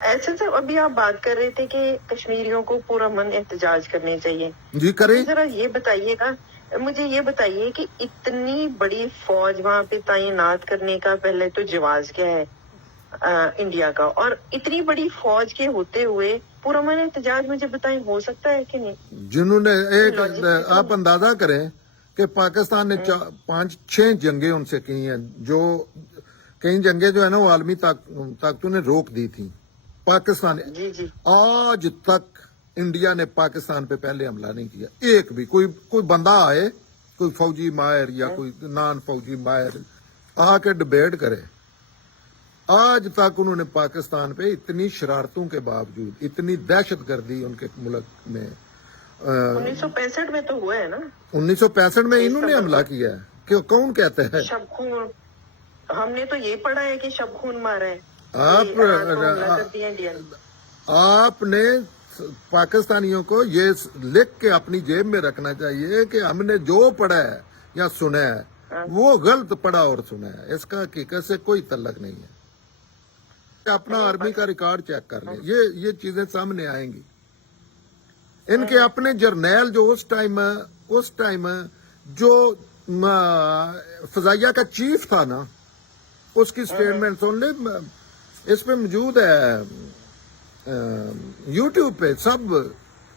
ایسے سر ابھی آپ بات کر رہے تھے کہ کشمیریوں کو پورا من احتجاج کرنے چاہیے. جی کریں. ذرا یہ بتائیے گا, مجھے یہ بتائیے کہ اتنی بڑی فوج وہاں پہ تعینات کرنے کا پہلے تو جواز کیا ہے انڈیا کا, اور اتنی بڑی فوج کے ہوتے ہوئے پورا من احتجاج مجھے بتائیں ہو سکتا ہے کہ نہیں؟ جنہوں نے ایک آپ اندازہ کریں کہ پاکستان نے 5-6 جنگیں ان سے کی ہیں, جو کئی جنگیں جو ہے نا وہ عالمی طاقتوں نے روک دی تھی. پاکستان جی آج تک انڈیا نے پاکستان پہ پہلے حملہ نہیں کیا. ایک بھی کوئی بندہ آئے, کوئی فوجی ماہر یا کوئی نان فوجی ماہر آ کے ڈبیٹ کرے, آج تک انہوں نے پاکستان پہ اتنی شرارتوں کے باوجود, اتنی دہشت گردی ان کے ملک میں 1965 میں تو ہوا ہے نا, 1965 میں انہوں نے حملہ کیا ہے. کہ کون کہتے ہیں شب خون, ہم نے تو یہ پڑھا ہے کہ شب خون مارا ہے. آپ نے پاکستانیوں کو یہ لکھ کے اپنی جیب میں رکھنا چاہیے کہ ہم نے جو پڑھا ہے یا سنا ہے وہ غلط پڑھا اور سنا ہے, اس کا حقیقت سے کوئی تعلق نہیں ہے. اپنا آرمی کا ریکارڈ چیک کر لیں, یہ چیزیں سامنے آئیں گی. ان کے اپنے جرنیل جو اس ٹائم جو فضائیہ کا چیف تھا نا, اس کی سٹیٹمنٹ سن لیں, اس پہ موجود ہے یوٹیوب پہ سب.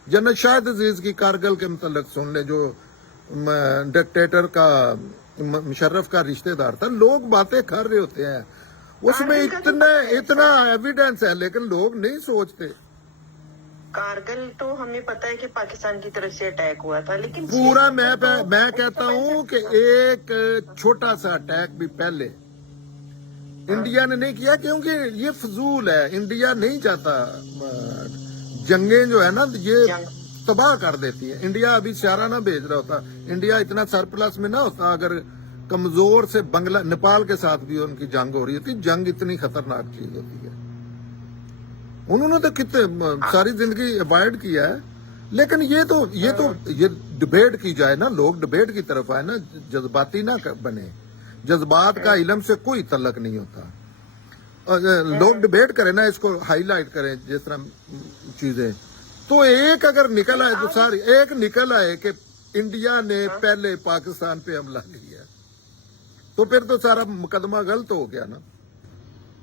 جنرل شاہد عزیز کی کارگل کے متعلق سن لیں, جو ڈکٹیٹر کا مشرف کا رشتہ دار تھا. لوگ باتیں کر رہے ہوتے ہیں, اس میں اتنا ایویڈنس ہے, لیکن لوگ نہیں سوچتے. کارگل تو ہمیں پتا ہے کہ پاکستان کی طرف سے اٹیک ہوا تھا, لیکن پورا میں کہتا ہوں کہ ایک چھوٹا سا اٹیک بھی پہلے انڈیا نے نہیں کیا, کیونکہ یہ فضول ہے. انڈیا نہیں چاہتا جنگیں جو ہے نا یہ تباہ کر دیتی ہے. انڈیا ابھی سیارہ نہ بھیج رہا ہوتا, انڈیا اتنا سرپلس میں نہ ہوتا اگر کمزور سے نیپال کے ساتھ بھی ان کی جنگ ہو رہی تھی. جنگ اتنی خطرناک چیز ہوتی ہے. انہوں نے تو کتنے ساری زندگی اوائڈ کیا ہے. لیکن یہ ڈبیٹ کی جائے نا, لوگ ڈبیٹ کی طرف آئے نا, جذباتی نہ بنے. جذبات کا علم سے کوئی تعلق نہیں ہوتا. لوگ ڈبیٹ کریں نا, اس کو ہائی لائٹ کریں جس طرح چیزیں, تو ایک اگر نکل آئے تو ساری ایک نکل آئے کہ انڈیا نے پہلے پاکستان پہ حملہ کیا, تو پھر تو سارا مقدمہ غلط ہو گیا نا.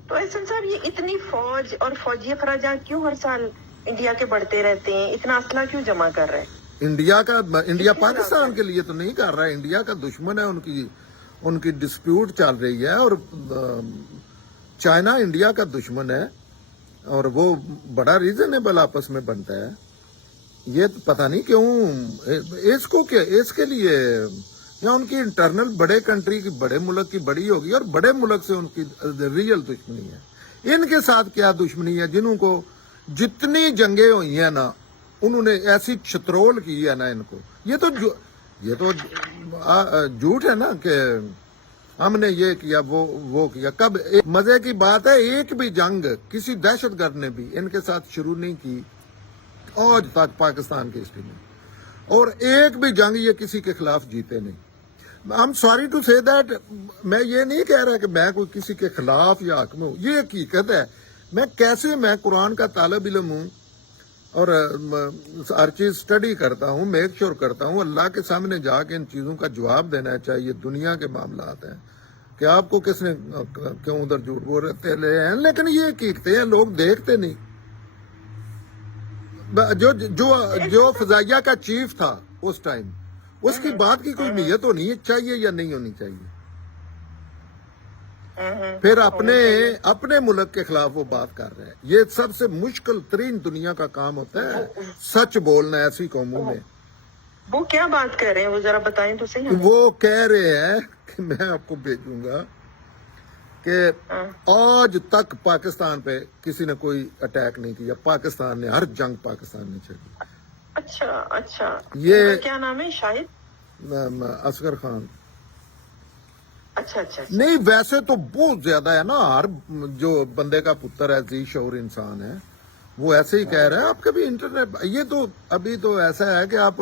تو احسن صاحب یہ اتنی فوج اور فوجی اخراجات کیوں ہر سال انڈیا کے بڑھتے رہتے ہیں؟ اتنا اسلحہ کیوں جمع کر رہے ہیں؟ انڈیا پاکستان کے لیے تو نہیں کر رہا ہے. انڈیا کا دشمن ہے, ان کی ڈسپیوٹ چل رہی ہے, اور چائنا انڈیا کا دشمن ہے, اور وہ بڑا ریزنیبل آپس میں بنتا ہے. یہ پتہ نہیں کیوں اس کے لیے, یا ان کی انٹرنل بڑے کنٹری کی, بڑے ملک کی بڑی ہوگی, اور بڑے ملک سے ان کی ریئل دشمنی ہے. ان کے ساتھ کیا دشمنی ہے؟ جنہوں کو جتنی جنگیں ہوئی ہیں نا, انہوں نے ایسی چترول کی ہے نا ان کو. یہ تو جھوٹ ہے نا کہ ہم نے یہ کیا وہ کیا. کب مزے کی بات ہے, ایک بھی جنگ کسی دہشت گرد نے بھی ان کے ساتھ شروع نہیں کی آج تک پاکستان کی ہسٹری میں, اور ایک بھی جنگ یہ کسی کے خلاف جیتے نہیں. I'm sorry to say that, میں یہ نہیں کہہ رہا کہ میں کوئی کسی کے خلاف یا حق میں ہوں, یہ حقیقت ہے. میں قرآن کا طالب علم ہوں, اور ہر چیز سٹڈی کرتا ہوں, میک شور کرتا ہوں. اللہ کے سامنے جا کے ان چیزوں کا جواب دینا چاہیے. دنیا کے معاملات ہیں کہ آپ کو کس نے کیوں ادھر جھوٹ بول رہے ہیں, لیکن یہ حقیقتیں ہیں, لوگ دیکھتے نہیں. جو فضائیہ کا چیف تھا اس ٹائم, اس کی بات کی کوئی نیت ہونی چاہیے یا نہیں ہونی چاہیے؟ پھر اپنے ملک کے خلاف وہ بات کر رہے ہیں. یہ سب سے مشکل ترین دنیا کا کام ہوتا ہے, سچ بولنا ایسی قوموں میں. وہ کیا بات کر رہے ہیں, وہ ذرا بتائیں تو صحیح. وہ کہہ رہے ہیں کہ میں آپ کو بھیجوں گا کہ آج تک پاکستان پہ کسی نے کوئی اٹیک نہیں کیا. پاکستان نے ہر جنگ پاکستان نے چلی. اچھا, یہ کیا نام ہے؟ شاہد اصغر خان. اچھا نہیں, ویسے تو بہت زیادہ ہے نا. ہر جو بندے کا پتر ہے, ذی شعور انسان ہے, وہ ایسے ہی کہہ رہے ہیں. آپ کبھی انٹرنیٹ, یہ تو ابھی تو ایسا ہے کہ آپ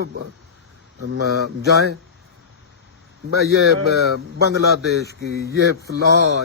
جائیں, یہ بنگلہ دیش کی یہ فلاں